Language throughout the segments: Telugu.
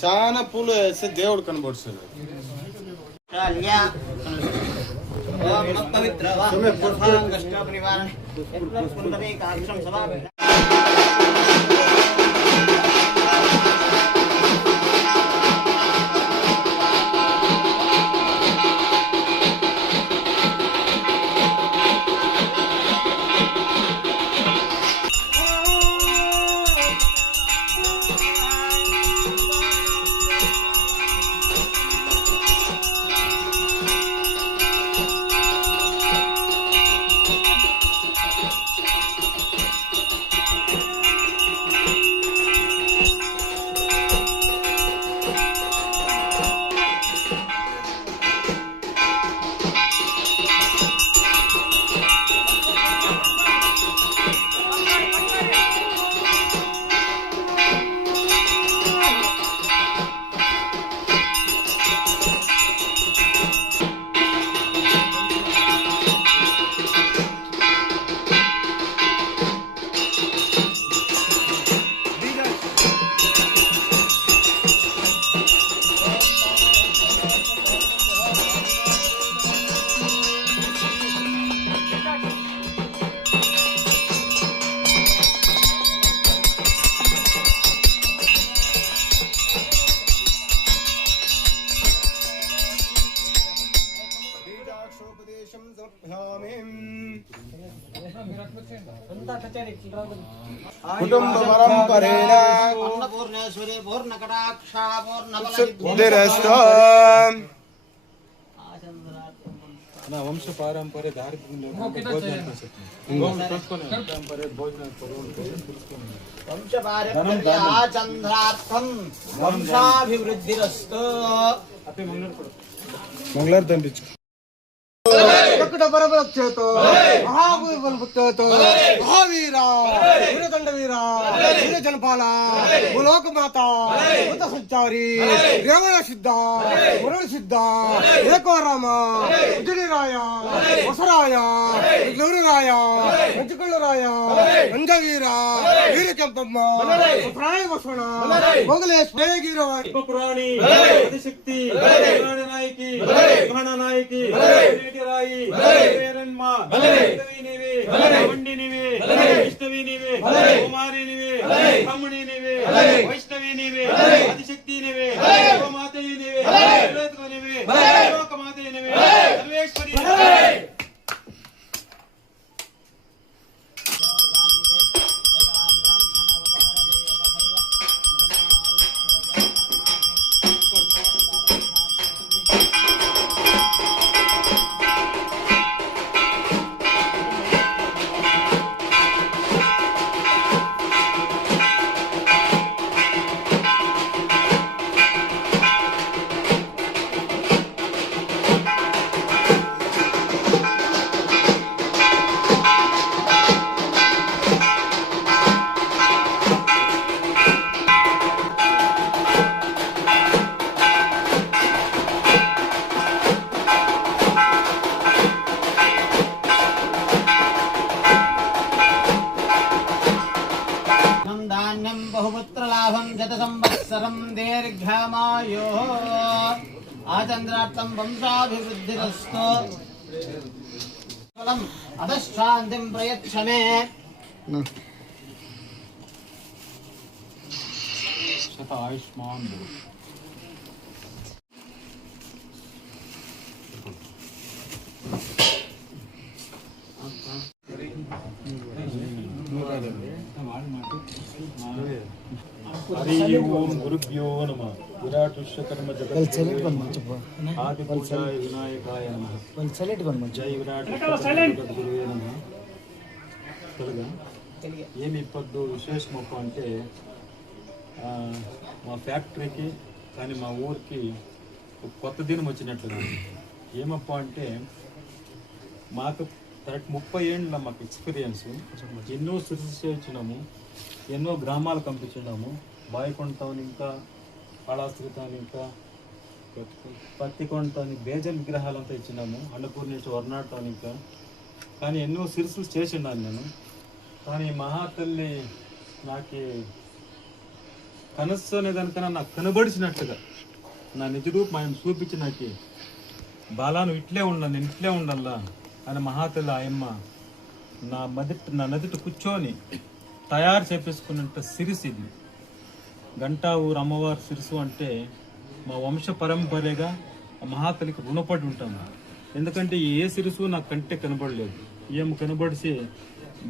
చాలా పూలు వేస్తే దేవుడు కనబడుతుంది. కుటుంబ పరంపరేణ అన్నపూర్ణేశ్వరి పూర్ణకటాక్ష పూర్ణబలసిద్ధిరస్తు వంశ పారంపర్య చంద్రార్థం వంశాభివృద్ధిరస్తు మంగళార్థం మహావీరా వీరదండ వీరా వీర జనపాల లోకమాత భూత సంచారి రేవణ సిద్ధ మురళి సిద్ధ ఏకోరామ ఉజడిరాయ వసరాయ గౌరరాయ మంచుకొండరాయ అంజవీర వీర చెంపమ్మ ప్రాయ వసణ మొగలేశ్వరగిరవారి పురాణి శక్తి నాయకి నాయకి రాయి వేరన్మా నీవే మండి నీవే విష్ణవి నీవే కుమారి నీవే బ్రహ్మణి నీవే వైష్ణవి నీవే ఆదిశక్తి నీవే మాతయ్య నీవే నీవే లోక మాతయ్య నీవే సర్వేశ్వరి बहुपुत्रलाभं शत संवत्सरं दीर्घमायो आचन्द्रार्थं वंशाभिवृद्धिरस्तु फलम् अधशान्तिं प्रयच्छ मे शत आयुष्मान హరి ఓం గురుభ్యో నమః. విరాట్ విశ్వకర్మ జగద్గురువే ఆది పూజాయ వినాయకాయ నమః. జై విరాట్ విశ్వకర్మ జగద్గురువే నమః. తెలుగా ఏమి ఇప్పుడు విశేషమప్ప అంటే మా ఫ్యాక్టరీకి కానీ మా ఊరికి ఒక కొత్త దినం వచ్చినట్లుగా. ఏమప్ప అంటే మాకు 30 ఏళ్ళ మాకు ఎక్స్పీరియన్స్, ఎన్నో సిరీస్ చేయించినాము, ఎన్నో గ్రామాలు పంపించినాము. బాయికొండతోని ఇంకా కాళాస్త్రితోని ఇంకా పత్తికొండతోని బేజల్ విగ్రహాలంతా ఇచ్చినాము. అన్నపూర్ణ నుంచి వర్నాడుతోని ఇంకా కానీ ఎన్నో సిరీస్లు చేసిన్నాను నేను. కానీ మహాతల్లి నాకు కనస్సు అనే దానికన్నా నాకు కనబడిచినట్లుగా నా నిజ రూపం ఆయన చూపించి నాకు బాలాను ఇట్లే ఉండాలి, నేను ఇట్లే ఉండాలా అని మహాతల్లి ఆయమ్మ నా నదిట కూర్చొని తయారు చేపించుకున్నంత సిరిసు ఇది. గంటా ఊరు అమ్మవారి సిరిసు అంటే మా వంశ పరంపరగా ఆ మహాతల్లికి రుణపడి ఉంటాము. ఎందుకంటే ఏ సిరిసు నాకు కంటే కనబడలేదు. ఏం కనబడిసి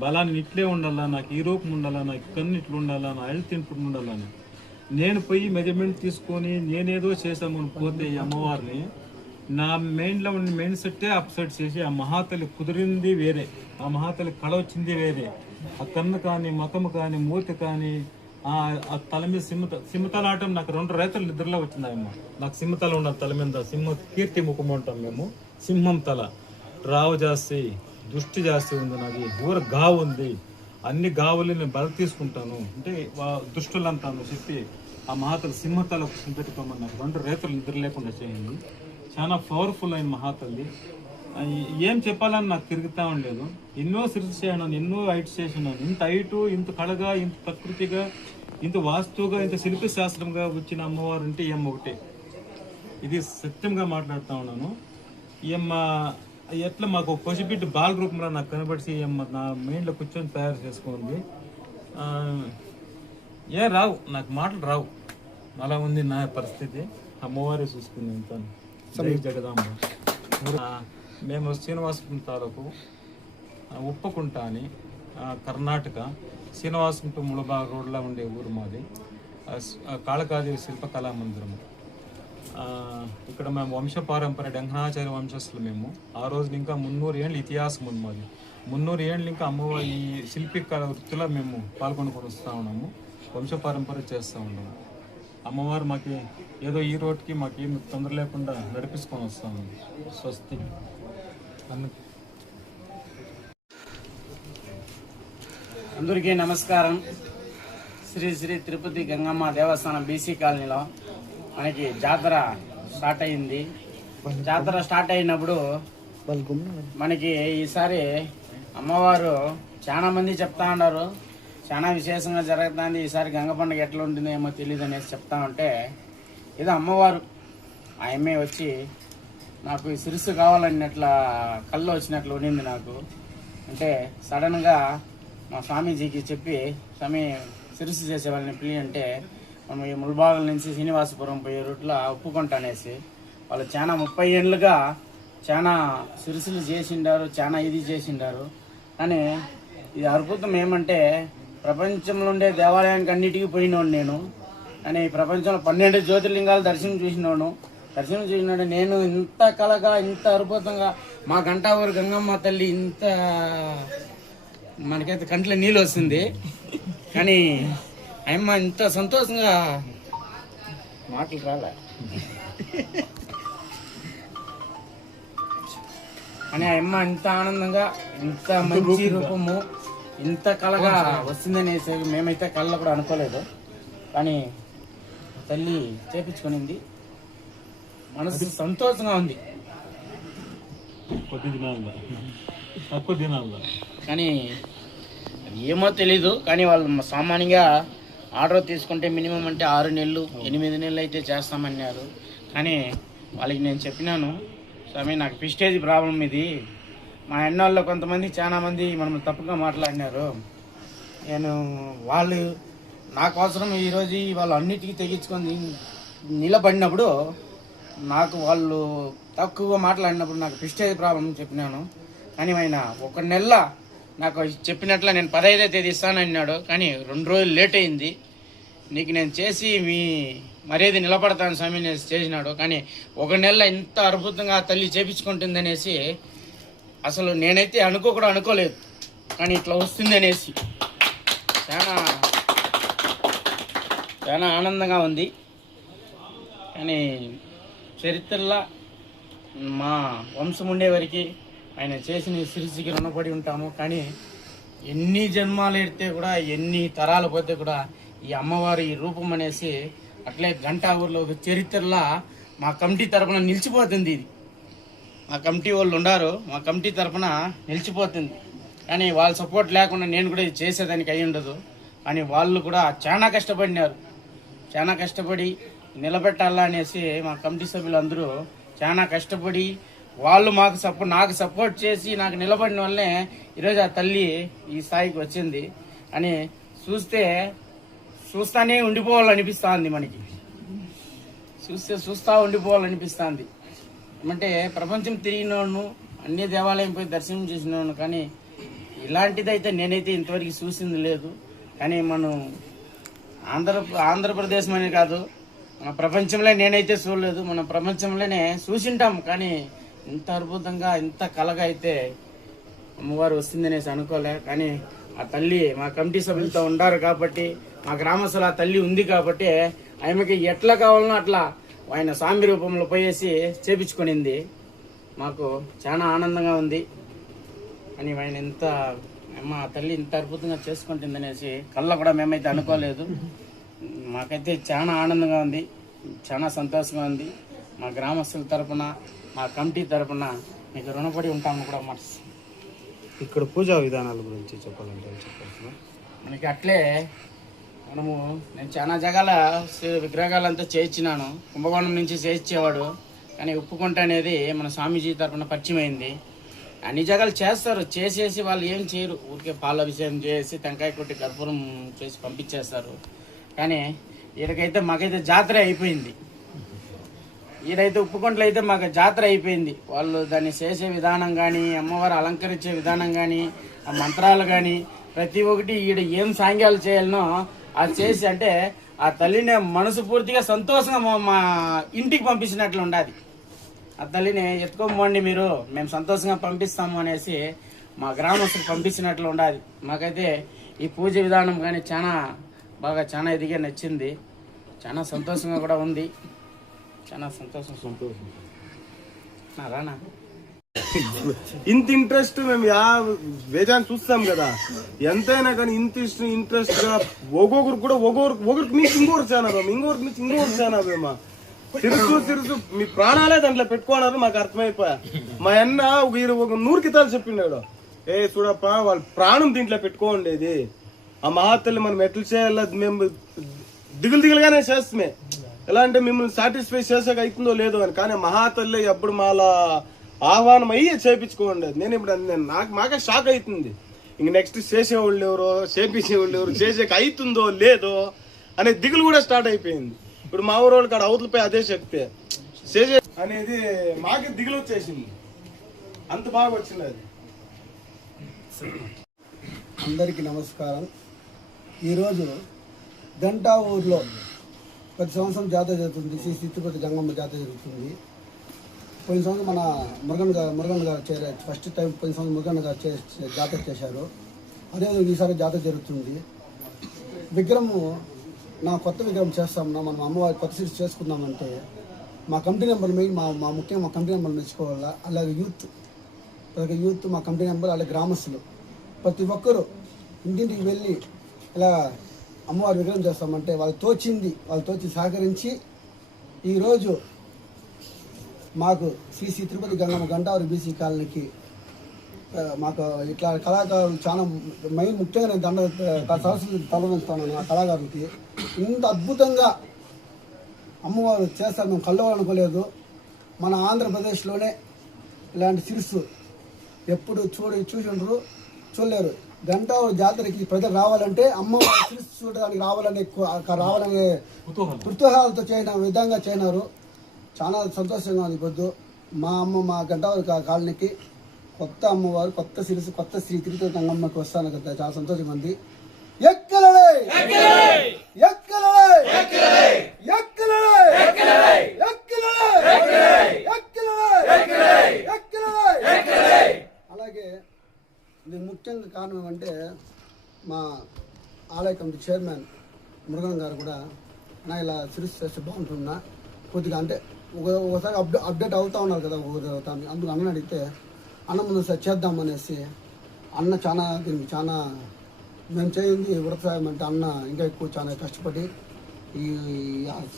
బలాన్ని ఇట్లే ఉండాలా, నాకు ఈ రూపం ఉండాలా, నాకు కన్ను ఇట్లు ఉండాలా, నా హెల్త్ ఇంట్లో ఉండాలని నేను పోయి మెజర్మెంట్ తీసుకొని నేనేదో చేసామని పోతే ఈ అమ్మవారిని నా మెయిన్లో ఉన్న మెయిన్ సెట్టే అప్సెట్ చేసి ఆ మహాతల్లి కుదిరింది వేరే, ఆ మహాతల్లి కళ వచ్చింది వేరే. ఆ కన్ను కానీ మకము కానీ మూతి కానీ ఆ తల మీద సింహతలాటం నాకు 2 రైతులు నిద్రలో వచ్చిందమ్మా. నాకు సింహతల ఉండదు తల మీద, సింహ కీర్తి ముఖం ఉంటాం మేము. సింహం తల రావు జాస్తి దృష్టి జాస్తి ఉంది, నాది ఊర గావు ఉంది, అన్ని గావులు నేను బల తీసుకుంటాను అంటే దుష్టులంతా చెప్పి ఆ మహాతల్లి సింహతల పెట్టుకోమని నాకు 2 రైతులు నిద్ర లేకుండా చేయండి. చాలా పవర్ఫుల్ అయిన మహాతల్లి. ఏం చెప్పాలని నాకు తిరుగుతూ ఉండలేదు. ఎన్నో సిరీస్ చేయను, ఎన్నో హైట్స్ చేసినాను. ఇంత హైటు, ఇంత కళగా, ఇంత ప్రకృతిగా, ఇంత వాస్తుగా, ఇంత శిల్ప శాస్త్రంగా వచ్చిన అమ్మవారు అంటే ఏం ఒకటే. ఇది సత్యంగా మాట్లాడుతూ ఉన్నాను. ఏమ్మ ఎట్లా మాకు పసిబిడ్డ బాల రూపంలో నాకు కనబడిసి ఏమ్మ నా మైండ్లో కూర్చొని తయారు చేసుకుంది. రావు నాకు మాటలు రావు, అలా ఉంది నా పరిస్థితి. అమ్మవారే చూసుకుంది ఇంత. జగదాంబ. మేము శ్రీనివాసపురం తాలూకు ఉప్పకుంట అని కర్ణాటక శ్రీనివాసపురం ముళబాగ్ రోడ్లో ఉండే ఊరు మాది. కాళకాదేవి శిల్పకళా మందిరము. ఇక్కడ మేము వంశపారంపర్య డంఘనాచార్య వంశస్థులు మేము. ఆ రోజు ఇంకా 300 ఏళ్ళ ఇతిహాసం ఉంది మాది. 300 ఏళ్ళు ఇంకా అమ్మవారి ఈ శిల్పి కళ వృత్తిలో మేము పాల్గొని వస్తూ ఉన్నాము, వంశపారంపర్య చేస్తూ ఉన్నాము. అమ్మవారు మాకు ఏదో ఈ రోడ్కి మాకు ఏమి తొందర లేకుండా నడిపించుకొని వస్తాము. స్వస్తి. అందరికీ నమస్కారం. శ్రీ శ్రీ తిరుపతి గంగమ్మ దేవస్థానం బీసీ కాలనీలో మనకి జాతర స్టార్ట్ అయింది. జాతర స్టార్ట్ అయినప్పుడు మనకి ఈసారి అమ్మవారు చాలా మంది చెప్తా ఉన్నారు చాలా విశేషంగా జరుగుతుంది, ఈసారి గంగ పండుగ ఎట్లా ఉంటుందో ఏమో తెలియదు అనేసి చెప్తా ఉంటే ఏదో అమ్మవారు ఆయమ్మే వచ్చి నాకు ఈ సిరుసు కావాలన్నట్లా కళ్ళు వచ్చినట్లు ఉండింది నాకు. అంటే సడన్గా మా స్వామీజీకి చెప్పి, స్వామి సిరుసు చేసే వాళ్ళని పిలి అంటే మనం ఈ ముల్బాగుల నుంచి శ్రీనివాసపురం పోయే రూట్లో ఒప్పుకుంటా అనేసి వాళ్ళు చాలా 30 ఏళ్ళుగా చాలా సిరుసులు చేసిండారు, చాలా ఇది చేసిండారు. కానీ ఇది అద్భుతం ఏమంటే ప్రపంచంలో ఉండే దేవాలయానికి అన్నిటికీ పోయినోడు నేను. కానీ ప్రపంచంలో 12 జ్యోతిర్లింగాలు దర్శనం చూసినాడు నేను. ఇంత కళగా, ఇంత అద్భుతంగా మా గంటా ఊరు గంగమ్మ తల్లి ఇంత మనకైతే కంట్లో నీళ్ళు వస్తుంది. కానీ అమ్మ ఇంత సంతోషంగా మాటలు రాలే అని అమ్మ ఇంత ఆనందంగా, ఇంత మంచి రూపము, ఇంత కళగా వస్తుందనేసి మేమైతే కళ్ళలో కూడా అనుకోలేదు. కానీ తల్లి చేపించుకునింది, మనసు సంతోషంగా ఉంది. కానీ ఏమో తెలీదు. కానీ వాళ్ళు సామాన్యంగా ఆర్డర్ తీసుకుంటే మినిమం అంటే 6 నెలలు 8 నెలలు అయితే చేస్తామన్నారు. కానీ వాళ్ళకి నేను చెప్పినాను, స్వామి నాకు ప్రెస్టేజ్ ప్రాబ్లం ఇది, మా అన్నోళ్ళు కొంతమంది చాలా మంది మనం తప్పుగా మాట్లాడినారు. నేను వాళ్ళు నా కోసం ఈరోజు వాళ్ళు అన్నిటికీ తెగించుకొని నిలబడినప్పుడు నాకు వాళ్ళు తక్కువగా మాట్లాడినప్పుడు నాకు ప్రెస్టేజ్ ప్రాబ్లం చెప్పినాను. కానీ ఆయన 1 నెల నాకు చెప్పినట్లు నేను 15వ తేదీ ఇస్తానన్నాడు, కానీ 2 రోజులు లేట్ అయింది. నీకు నేను చేసి మీ మర్యాద నిలబడతాను స్వామి నేను చేసినాడు. కానీ 1 నెల ఇంత అద్భుతంగా తల్లి చేపించుకుంటుందనేసి అసలు నేనైతే అనుకోలేదు. కానీ ఇట్లా వస్తుంది అనేసి చాలా ఆనందంగా ఉంది. కానీ చరిత్రలో మా వంశం ఉండే వరకు ఆయన చేసిన సిరిసికి రుణపడి ఉంటాము. కానీ ఎన్ని జన్మాలు ఎడితే కూడా, ఎన్ని తరాలు పోతే కూడా ఈ అమ్మవారి ఈ రూపం అనేసి అట్లే గంటా ఊర్లో ఒక చరిత్రలో మా కమిటీ తరపున నిలిచిపోతుంది. ఇది మా కమిటీ వాళ్ళు ఉన్నారు, మా కమిటీ తరపున నిలిచిపోతుంది. కానీ వాళ్ళ సపోర్ట్ లేకుండా నేను కూడా ఇది చేసేదానికి అయి ఉండదు. కానీ వాళ్ళు కూడా చాలా కష్టపడినారు. చాలా కష్టపడి నిలబెట్టాలా అనేసి మా కమిటీ సభ్యులు అందరూ చాలా కష్టపడి వాళ్ళు నాకు సపోర్ట్ చేసి నాకు నిలబడిన వల్లే ఈరోజు ఆ తల్లి ఈ స్థాయికి వచ్చింది. అని చూస్తానే ఉండిపోవాలనిపిస్తుంది. మనకి చూస్తా ఉండిపోవాలనిపిస్తుంది. అంటే ప్రపంచం తిరిగినోను, అన్ని దేవాలయం పోయి దర్శనం చేసినోను, కానీ ఇలాంటిదైతే నేనైతే ఇంతవరకు చూసింది లేదు. కానీ మనం ఆంధ్రప్రదేశ్ అనే కాదు, మన ప్రపంచంలో నేనైతే చూడలేదు. మన ప్రపంచంలోనే చూసింటాం, కానీ ఇంత అద్భుతంగా ఇంత కలగా అయితే అమ్మవారు వస్తుందనేసి అనుకోలే. కానీ ఆ తల్లి మా కమిటీ సభ్యులతో ఉండారు కాబట్టి, మా గ్రామస్తులు ఆ తల్లి ఉంది కాబట్టి ఆమెకి ఎట్లా కావాలనో అట్లా ఆయన స్వామి రూపంలో పోయేసి చేపించుకునింది. మాకు చాలా ఆనందంగా ఉంది. అని ఆయన మా తల్లి ఇంత అద్భుతంగా చేసుకుంటుందనేసి కళ్ళ కూడా మేమైతే అనుకోలేదు. మాకైతే చాలా ఆనందంగా ఉంది, చాలా సంతోషంగా ఉంది. మా గ్రామస్తుల తరపున, మా కమిటీ తరపున మీకు రుణపడి ఉంటాము కూడా. ఇక్కడ పూజా విధానాల గురించి చెప్పాలంటే మనకి అట్లే నేను చాలా జగాల విగ్రహాలంతా చేయించినాను. కుంభకోణం నుంచి చేయించేవాడు, కానీ ఉప్పుకుంట అనేది మన స్వామీజీ తరపున పరిచయం అయింది. అన్ని జగాలు చేస్తారు, చేసేసి వాళ్ళు ఏం చేయరు, ఊరికే పాలాభిషేకం చేసి టెంకాయ కొట్టి కర్పూరం చేసి పంపించేస్తారు. కానీ ఈడకైతే మాకైతే జాతర అయిపోయింది. ఈడైతే ఉప్పుకుంటలో అయితే మాకు జాతర అయిపోయింది. వాళ్ళు దాన్ని చేసే విధానం కానీ, అమ్మవారు అలంకరించే విధానం కానీ, ఆ మంత్రాలు కానీ ప్రతి ఒక్కటి ఈడ ఏం సాంగ్యాలు చేయాలనో అది చేసి, అంటే ఆ తల్లిని మనసు పూర్తిగా సంతోషంగా మా ఇంటికి పంపించినట్లు ఉండాలి. ఆ తల్లిని ఎత్తుకోమండి మీరు, మేము సంతోషంగా పంపిస్తాము అనేసి మా గ్రామస్తులు పంపించినట్లు ఉండాలి. మాకైతే ఈ పూజ విధానం కానీ చాలా ఇదిగా నచ్చింది. చాలా సంతోషంగా కూడా ఉంది. చాలా సంతోషం రానా ఇంత ఇంట్రెస్ట్ మేము వేదాన్ని చూస్తాం కదా, ఎంతైనా కానీ ఇంట్రెస్ట్ గా ఒక్కొక్కరు కూడా ఒకరికి మించి ఇంకొకరు చానా సిరుసు మీ ప్రాణాలే దాంట్లో పెట్టుకున్నారు. మాకు అర్థమైపోయా. మా అన్న ఒక 100 కితాలు చెప్పినాడు, చూడప్ప వాళ్ళ ప్రాణం దీంట్లో పెట్టుకోండేది. ఆ మహాతల్లి మనం ఎట్లా చేయాలో మేము దిగులుగానే చేస్తామే. ఎలా అంటే మిమ్మల్ని సాటిస్ఫై చేసాక అవుతుందో లేదో అని. కానీ మహాతల్లి ఎప్పుడు మాలా ఆహ్వానం అయ్యే చేయించుకోండి. నేను ఇప్పుడు మాకే షాక్ అవుతుంది. ఇంక నెక్స్ట్ చేసేవాళ్ళు ఎవరో, చేపించేవాళ్ళు ఎవరు, చేసేక అవుతుందో లేదో అనే దిగులు కూడా స్టార్ట్ అయిపోయింది. ఇప్పుడు మా ఊరు వాళ్ళకి అవతలపై అదే శక్తి చేసే అనేది మాకే దిగులు వచ్చేసింది. అంత బాగా వచ్చింది అది. అందరికీ నమస్కారం. ఈరోజు గంటా ఊర్లో ప్రతి సంవత్సరం జాతర జరుగుతుంది. శ్రీ తిరుపతి గంగమ్మ జాతర జరుగుతుంది. పోయిన సంవత్సరం మన మురుగన్ గారు ఫస్ట్ టైం పోయిన సంవత్సరం మురుగన్ గారు జాతర చేశారు. అదేవిధంగా ఈసారి జాతర జరుగుతుంది. విగ్రహము కొత్త విగ్రహం చేస్తామన్నా, మనం అమ్మవారి కొత్త సీట్స్ చేసుకున్నామంటే మా కమిటీ నెంబర్ మెయిన్ ముఖ్యంగా మా కమిటీ నెంబర్ మెచ్చుకోవాలా. అలాగే యూత్ మా కమిటీ నెంబర్, అలాగే గ్రామస్తులు ప్రతి ఒక్కరూ ఇంటింటికి వెళ్ళి ఇలా అమ్మవారి విగ్రహం చేస్తామంటే వాళ్ళు తోచి సహకరించి ఈరోజు మాకు శ్రీ తిరుపతి గంగమ్మ గంటావరి బీసీ కాలనీకి మాకు ఇట్లా కళాకారులు చాలా ముఖ్యంగా నేను సరస్వతి తలవంచుతాను. ఆ కళాకారులకి ఇంత అద్భుతంగా అమ్మవారు చేస్తారు మేము కళ్ళవాలనుకోలేదు. మన ఆంధ్రప్రదేశ్లోనే ఇలాంటి సిరుసు ఎప్పుడు చూసిండ్రు, చూడలేరు. గంటావరి జాతరకి ప్రజలు రావాలంటే అమ్మవారి సిరుసు చూడడానికి రావాలనే కుతూహలాలతో చేయడం విధంగా చేయనారు. చాలా సంతోషంగా ఉంది. పొద్దు మా గంటావరి కాలనీకి కొత్త అమ్మవారు, కొత్త సిరిసు, కొత్త శ్రీ తిరుపతి గంగమ్మకి వస్తాను కదా, చాలా సంతోషంగా ఉంది. ఎక్కలలే ఎక్కలలే ఎక్కలలే ఎక్కలలే ఎక్కలలే. అలాగే దీనికి ముఖ్యంగా కారణం ఏమంటే మా ఆలయ కమిటీ చైర్మన్ మురుగన్ గారు కూడా నా ఇలా సిరీస్ చేస్తే బాగుంటుందా కొద్దిగా, అంటే ఒకసారి అప్డేట్ అవుతూ ఉన్నారు కదా అవుతాను. అందుకు అన్న అడిగితే అన్న ముందు సార్ చేద్దామనేసి అన్న చాలా దీనికి చాలా మేము చేయింది వృత్సాయం అంటే అన్న ఇంకా ఎక్కువ చాలా కష్టపడి ఈ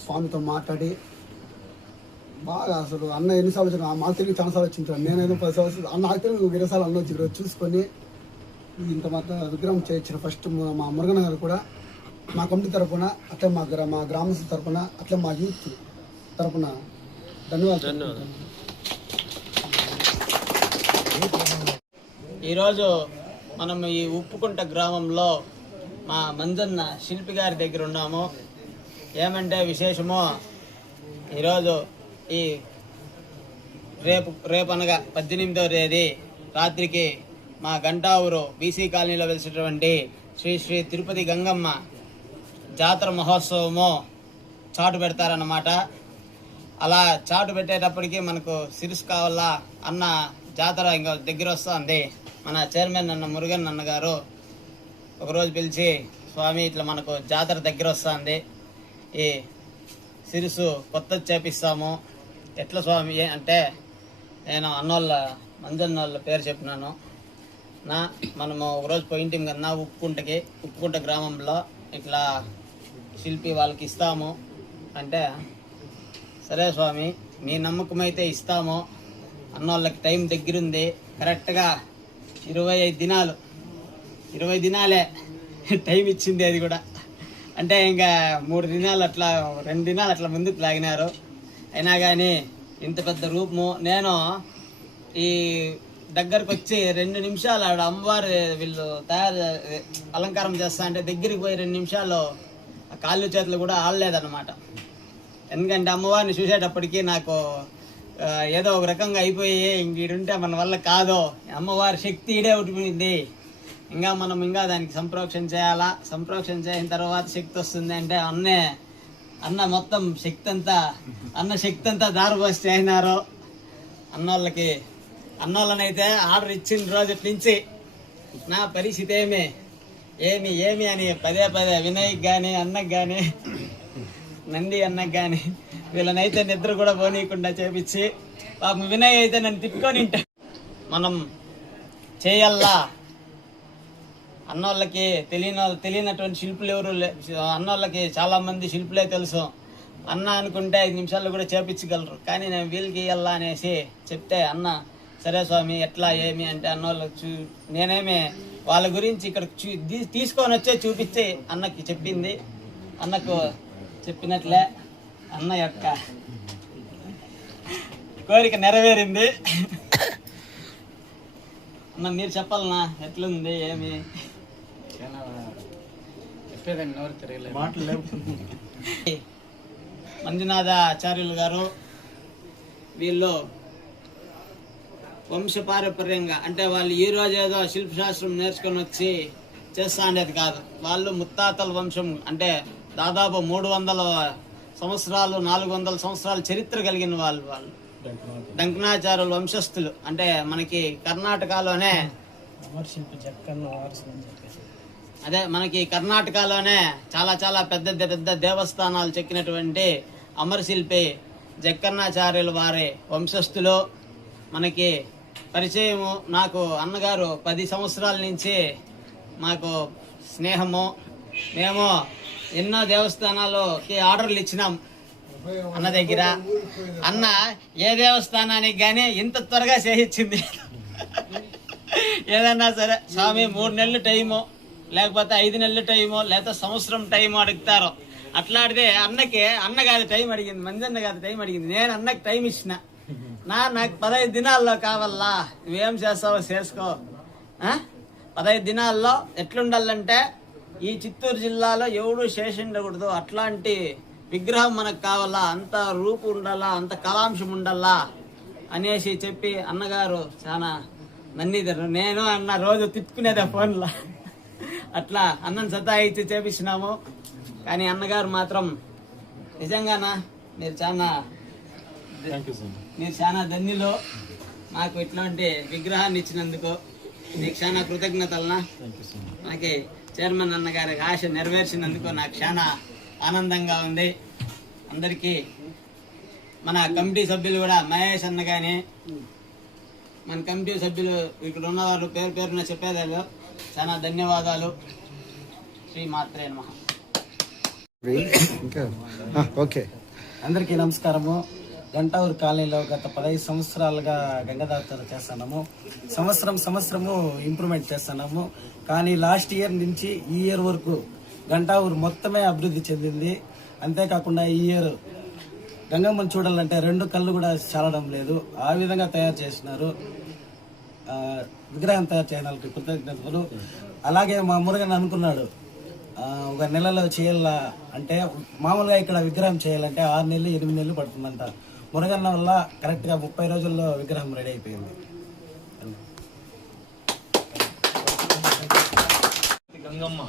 స్వామితో మాట్లాడి బాగా అసలు అన్న ఎన్నిసార్లు వచ్చిన మాకు తిరిగి చాలా సార్లు వచ్చింటాను. నేనైనా 10 సంవత్సరాలు అన్న నాకు తిరిగి 20 సార్లు అన్న వచ్చి చూసుకొని ఇంత మాత్రం విగ్రహం చేయించిన ఫస్ట్ మా మురుగన్ గారు కూడా మా కమిటీ తరఫున, అట్లే మా గ్రామస్తుల తరఫున, అట్లే మా యూత్ తరఫున ధన్యవాదాలు. ఈరోజు మనం ఈ ఉప్పుకుంట గ్రామంలో మా మంజన్న శిల్పి గారి దగ్గర ఉన్నాము. ఏమంటే విశేషమో, ఈరోజు ఈ రేపు అనగా 18వ తేదీ రాత్రికి మా గంటావూరు బీసీ కాలనీలో వెలిసినటువంటి శ్రీ శ్రీ తిరుపతి గంగమ్మ జాతర మహోత్సవము చాటు పెడతారన్నమాట. అలా చాటు పెట్టేటప్పటికి మనకు సిరిస్ కావాలా అన్న జాతర ఇంకా దగ్గర వస్తుంది. మన చైర్మన్ అన్న మురుగన్ అన్న గారు ఒకరోజు పిలిచి, స్వామి ఇట్లా మనకు జాతర దగ్గర వస్తుంది, ఈ సిరిసు కొత్తది చేపిస్తాము, ఎట్లా స్వామి అంటే నేను అన్నోళ్ళ మంజన్న వాళ్ళ పేరు చెప్పినాను. మనము ఒకరోజు పోయింటాం కన్నా ఉప్పుకుంట గ్రామంలో ఇట్లా శిల్పి వాళ్ళకి ఇస్తాము అంటే, సరే స్వామి మీ నమ్మకం అయితే ఇస్తాము, అన్నోళ్ళకి టైం దగ్గరుంది, కరెక్ట్గా 20 దినాలే టైం ఇచ్చింది. అది కూడా అంటే ఇంకా 3 దినాలు అట్లా 2 దినాలు అట్లా ముందుకు లాగినారు. అయినా కానీ ఇంత పెద్ద రూపము, నేను ఈ దగ్గరకు వచ్చి 2 నిమిషాలు ఆవిడ అమ్మవారు వీళ్ళు అలంకారం చేస్తా అంటే దగ్గరికి పోయి 2 నిమిషాలు కాళ్ళు చేతులు కూడా ఆడలేదన్నమాట. ఎందుకంటే అమ్మవారిని చూసేటప్పటికి నాకు ఏదో ఒక రకంగా అయిపోయి ఇంకీడుంటే మన వల్ల కాదు, అమ్మవారి శక్తి ఈడే ఉట్టిపోయింది, మనం దానికి సంప్రోక్షణ చేయాలా, సంప్రోక్షణ చేసిన తర్వాత శక్తి వస్తుంది అంటే అన్న మొత్తం శక్తి అంతా దారిపోసి అయినారు. అన్నోళ్ళనైతే ఆర్డర్ ఇచ్చిన రోజు నుంచి నా పరిస్థితి ఏమి అని పదే వినయ్కి కానీ అన్నకు కానీ నంది అన్నకు కానీ వీళ్ళనైతే నిద్ర కూడా పోనీయకుండా చేపించి, పాపం వినయ్ అయితే నన్ను తిట్టుకొని మనం చేయల్లా. అన్నోళ్ళకి తెలియనటువంటి శిల్పులు ఎవరు అన్నోళ్ళకి చాలా మంది శిల్పులే తెలుసు. అన్న అనుకుంటే 5 నిమిషాల్లో కూడా చేపించగలరు, కానీ నేను వీళ్ళకి ఇయ్యాలా అనేసి చెప్తే అన్న సరే స్వామి ఎట్లా ఏమి అంటే అన్నోళ్ళకి నేనేమి వాళ్ళ గురించి ఇక్కడ తీసుకొని వచ్చే చూపించి అన్నకి చెప్పింది. అన్నకు చెప్పినట్లే అన్న యొక్క కోరిక నెరవేరింది. అన్న మీరు చెప్పాలన్నా ఎట్లుంది ఏమి? చెప్పేదాన్ని నోరు తిరగలేదు. మంజునాథ ఆచార్యులు గారు వీళ్ళు వంశపారంపర్యంగా అంటే వాళ్ళు ఈ రోజు ఏదో శిల్పశాస్త్రం నేర్చుకొని వచ్చి చేస్తా అనేది కాదు. వాళ్ళు ముత్తాతల వంశం అంటే దాదాపు 300 సంవత్సరాలు 400 సంవత్సరాల చరిత్ర కలిగిన వాళ్ళు డంకనాచార్యుల వంశస్థులు. అంటే మనకి కర్ణాటకలోనే చాలా చాలా పెద్ద దేవస్థానాలు చెక్కినటువంటి అమరశిల్పి జక్కన్నాచార్యుల వారి వంశస్థులు మనకి పరిచయము. నాకు అన్నగారు 10 సంవత్సరాల నుంచి మాకు స్నేహము. మేము ఎన్నో దేవస్థానాలకి ఆర్డర్లు ఇచ్చినాం అన్న దగ్గర. అన్న ఏ దేవస్థానానికి కానీ ఇంత త్వరగా చేయించింది ఏదన్నా సరే స్వామి 3 నెలలు టైము, లేకపోతే 5 నెలలు టైము, లేకపోతే సంవత్సరం టైము అడుగుతారు. అట్లాడితే అన్న కాదు టైం అడిగింది, మంజన్న కాదు టైం అడిగింది. నేను అన్నకి టైం ఇచ్చిన. నాకు 15 దినాల్లో కావాలా, నువ్వేం చేస్తావో చేసుకో. 15 దినాల్లో ఎట్లుండాలంటే ఈ చిత్తూరు జిల్లాలో ఎవడు శేషిండకూడదు, అట్లాంటి విగ్రహం మనకు కావాలా, అంత రూపు ఉండాలా, అంత కళాంశం ఉండాలా అనేసి చెప్పి అన్నగారు చాలా నన్నిద్దరు నేను అన్న రోజు తిట్టుకునేదే ఫోన్లో. అట్లా అన్నను సతాయిచ్చి చేపిస్తున్నాము. కానీ అన్నగారు మాత్రం నిజంగానా మీరు చాలా ధన్యులు. నాకు ఇట్లాంటి విగ్రహాన్ని ఇచ్చినందుకు నీకు చాలా కృతజ్ఞతలనా. నాకే చైర్మన్ అన్నగారి ఆశ నెరవేర్చినందుకు నాకు చాలా ఆనందంగా ఉంది. అందరికీ మన కమిటీ సభ్యులు కూడా మహేష్ అన్న కానీ మన కమిటీ సభ్యులు ఇక్కడ ఉన్నవారు పేరు పేరున చెప్పేదారు చాలా ధన్యవాదాలు. శ్రీ మాత్రే నమః. ఓకే, అందరికీ నమస్కారము. గంటావూరు కాలనీలో గత 15 సంవత్సరాలుగా గంగాధార చేస్తున్నాము. సంవత్సరము ఇంప్రూవ్మెంట్ చేస్తున్నాము. కానీ లాస్ట్ ఇయర్ నుంచి ఈ ఇయర్ వరకు గంటావూరు మొత్తమే అభివృద్ధి చెందింది. అంతేకాకుండా ఈ ఇయర్ గంగమ్మని చూడాలంటే 2 కళ్ళు కూడా చాలడం లేదు. ఆ విధంగా తయారు చేసినారు. విగ్రహం తయారు చేయడానికి కృతజ్ఞతలు. అలాగే మా మురుగన్ అనుకున్నాడు 1 నెలలో చేయాలా అంటే, మామూలుగా ఇక్కడ విగ్రహం చేయాలంటే 6 నెలలు 8 నెలలు పడుతుందంట. మురుగన్న వల్ల కరెక్ట్గా 30 రోజుల్లో విగ్రహం రెడీ అయిపోయింది. Gangamma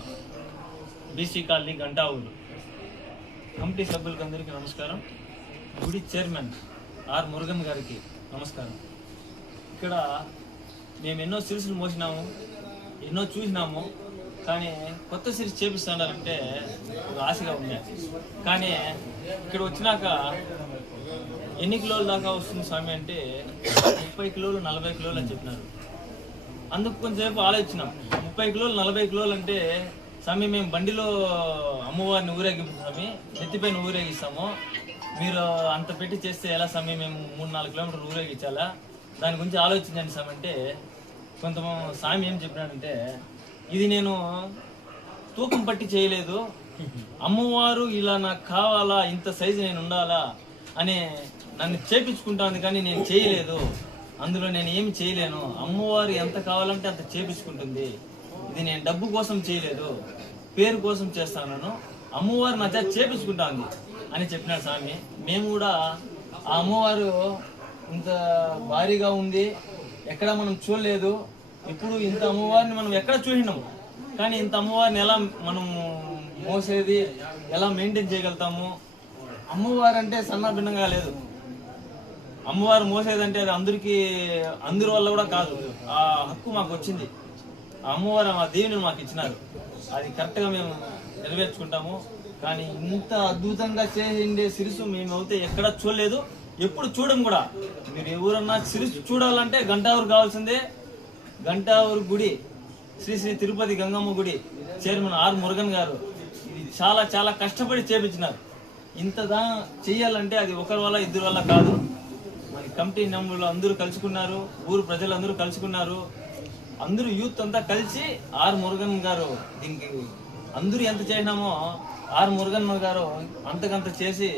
BC colony Gantavooru committee సభ్యులకు అందరికీ నమస్కారం. గుడి చైర్మన్ ఆర్ మురుగన్ గారికి నమస్కారం. ఇక్కడ మేము ఎన్నో సిరిసులు మోసినాము, ఎన్నో చూసినాము. కానీ కొత్త సిరీస్ చేపిస్తున్నారంటే ఒక ఆశగా ఉంది. కానీ ఇక్కడ వచ్చినాక ఎన్ని కిలోల దాకా వస్తుంది స్వామి అంటే 30 కిలోలు 40 కిలోలు అని చెప్పినారు. అందుకు కొంచెంసేపు ఆలోచించినాం. 30 కిలోలు 40 కిలోలు అంటే స్వామి మేము బండిలో అమ్మవారిని ఊరేగింపు స్వామి, నెత్తిపైన ఊరేగిస్తాము, మీరు అంత పెట్టి చేస్తే ఎలా స్వామి, మేము 3-4 కిలోమీటర్లు ఊరేగించాలా, దాని గురించి ఆలోచించండి స్వామి అంటే కొంతమంది స్వామి ఏం చెప్పినాడంటే, ఇది నేను తూకం పట్టి చేయలేదు, అమ్మవారు ఇలా నాకు కావాలా, ఇంత సైజు నేను ఉండాలా అని నన్ను చేపించుకుంటాను, కానీ నేను చేయలేదు, అందులో నేను ఏమి చేయలేను, అమ్మవారు ఎంత కావాలంటే అంత చేపించుకుంటుంది, ఇది నేను డబ్బు కోసం చేయలేదు, పేరు కోసం చేస్తాను, అమ్మవారు నా చేత చేపించుకుంటాను అని చెప్పినాడు స్వామి. మేము కూడా ఆ అమ్మవారు ఇంత భారీగా ఉంది, ఎక్కడ మనం చూడలేదు, ఇప్పుడు ఇంత అమ్మవారిని మనం ఎక్కడ చూసినాము, కానీ ఇంత అమ్మవారిని ఎలా మనం మోసేది, ఎలా మెయింటైన్ చేయగలుగుతాము. అమ్మవారు అంటే సన్నభిన్నంగా లేదు, అమ్మవారు మోసేదంటే అది అందరి వల్ల కూడా కాదు, ఆ హక్కు మాకు వచ్చింది, ఆ అమ్మవారు మా దేవుని మాకు ఇచ్చినారు, అది కరెక్ట్గా మేము నెరవేర్చుకుంటాము. కానీ ఇంత అద్భుతంగా చేసిండే సిరుసు మేమైతే ఎక్కడ చూడలేదు, ఎప్పుడు చూడం కూడా. మీరు ఎవరన్నా సిరుసు చూడాలంటే గంటావూరు కావాల్సిందే. గంటావూరు గుడి శ్రీ శ్రీ తిరుపతి గంగమ్మ గుడి చైర్మన్ ఆర్ మురుగన్ గారు ఇది చాలా చాలా కష్టపడి చేపించినారు. ఇంతదా చెయ్యాలంటే అది ఒకరి వల్ల ఇద్దరి వల్ల కాదు. మరి కమిటీ మెంబర్లు అందరూ కలుసుకున్నారు, ఊరు ప్రజలు అందరూ కలుసుకున్నారు, అందరూ యూత్ అంతా కలిసి ఆర్ మురుగన్ గారు దీనికి అందరూ ఎంత చేసినామో ఆర్ మురుగన్ గారు అంతకంత చేసి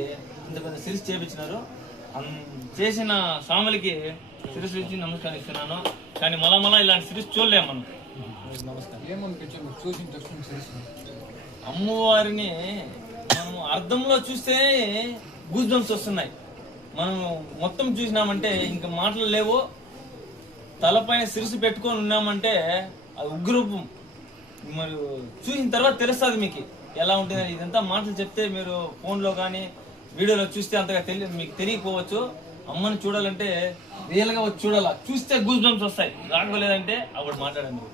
ఇంత పెద్ద సిరీస్ చేపించినారు. చేసిన స్వాములకి సిరీస్ ఇచ్చి నమస్కరిస్తున్నాను. కానీ మళ్ళా ఇలాంటి సిరీస్ చూడలేము మనం. నమస్కారం. అమ్మవారిని మనం అర్థంలో చూస్తే గూస్ బంప్స్ వస్తున్నాయి, మనం మొత్తం చూసినామంటే ఇంకా మాటలు లేవు. తలపైన సిరిసి పెట్టుకొని ఉన్నామంటే అది ఉగ్రూపం. మరి చూసిన తర్వాత తెలుస్తుంది మీకు ఎలా ఉంటుందని. ఇదంతా మాటలు చెప్తే మీరు ఫోన్లో కానీ వీడియోలో చూస్తే అంతగా మీకు తెలియకపోవచ్చు. అమ్మని చూడాలంటే రియల్గా వచ్చి చూడాలా, చూస్తే గూస్ బంప్స్ వస్తాయి, రాకపోలేదంటే అప్పుడు మాట్లాడండి.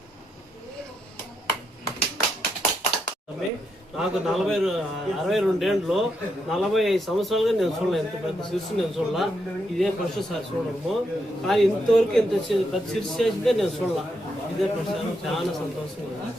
నాకు 62 ఏళ్ళలో 45 సంవత్సరాలుగా నేను చూడలేదు, ఇంత పెద్ద సిరిసి నేను చూడలా. ఇదే ఫస్ట్ సారి చూడడము. కానీ ఇంతవరకు ఇంత పెద్ద సిరిసి చేసిందే నేను చూడలా. ఇదే ఫస్ట్ సారి, చాలా సంతోషంగా.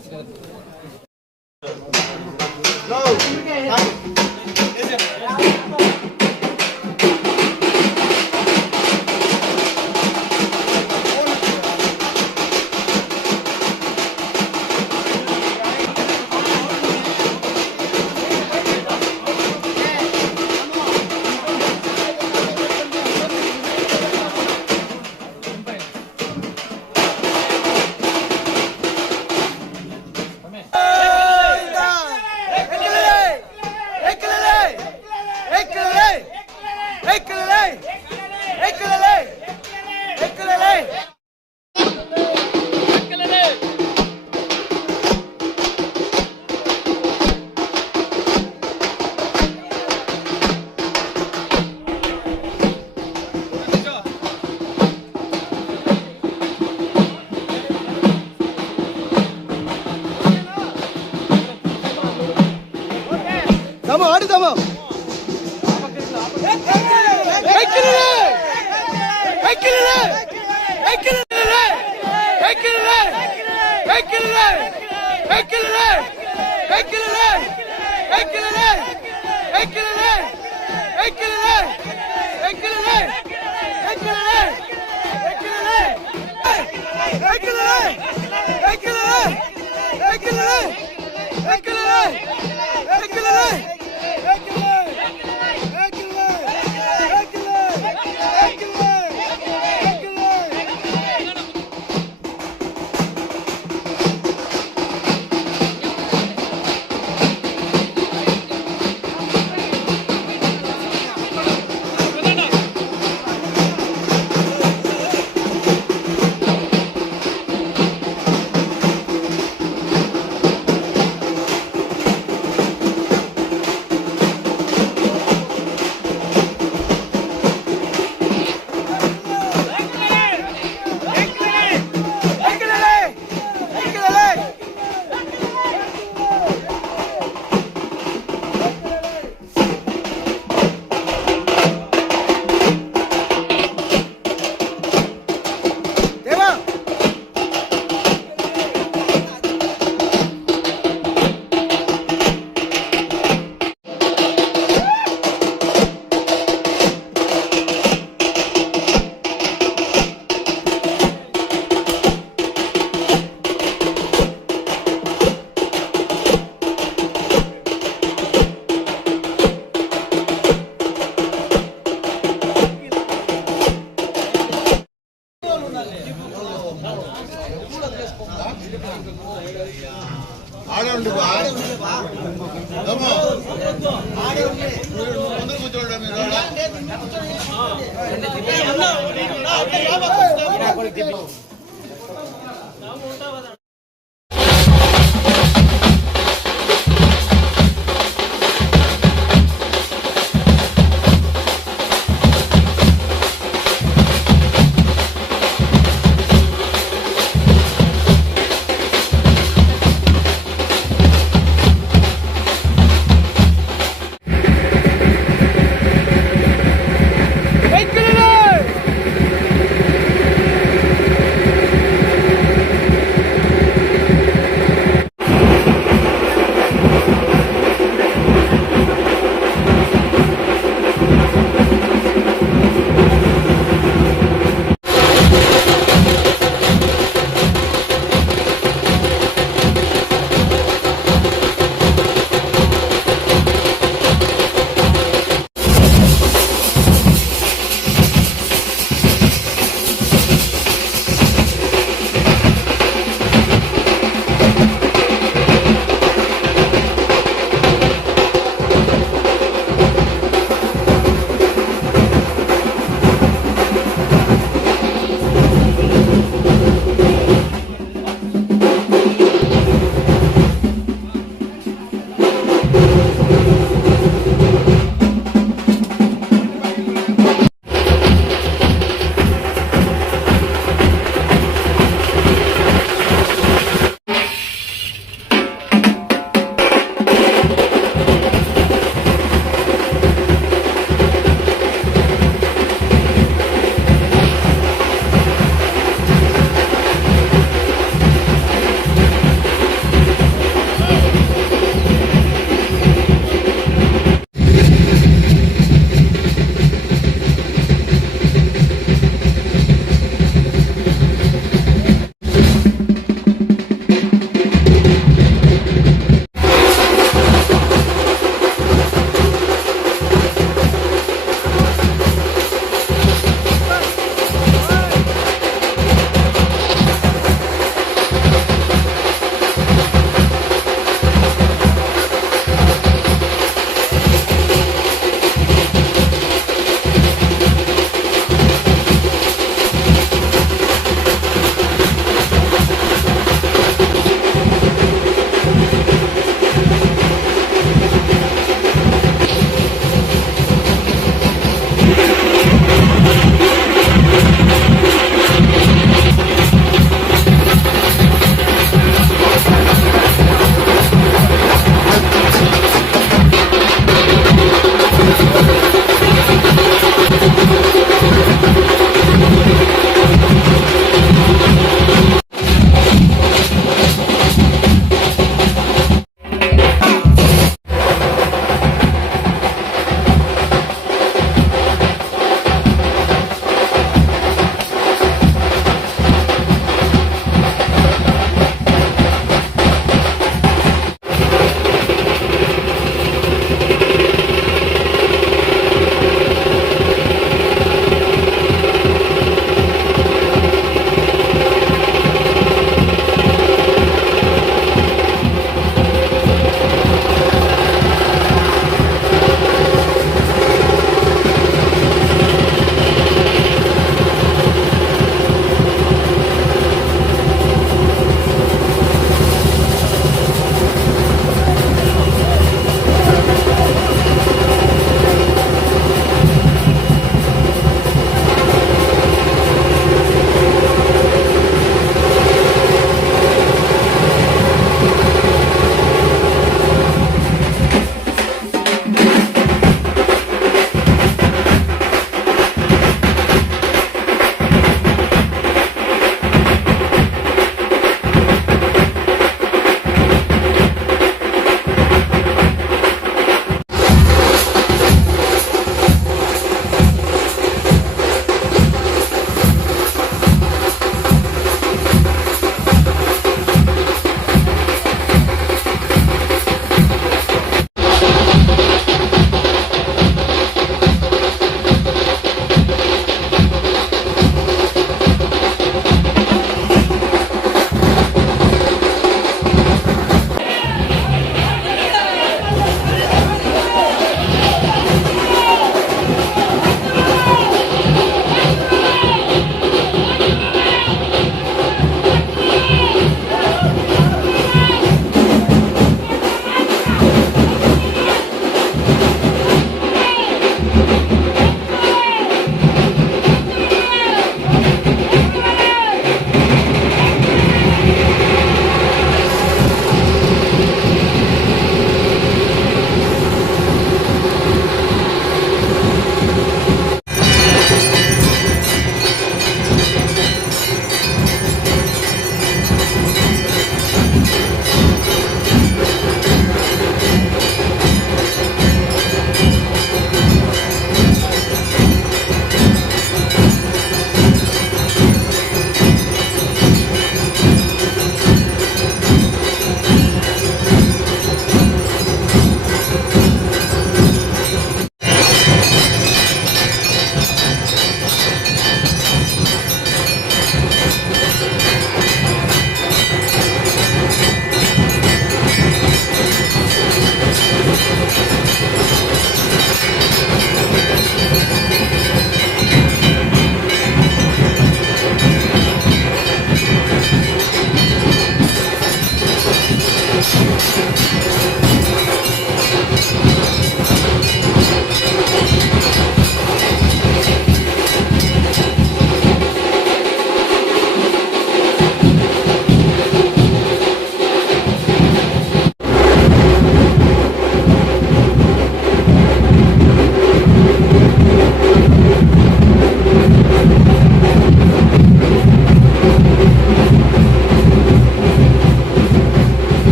Thank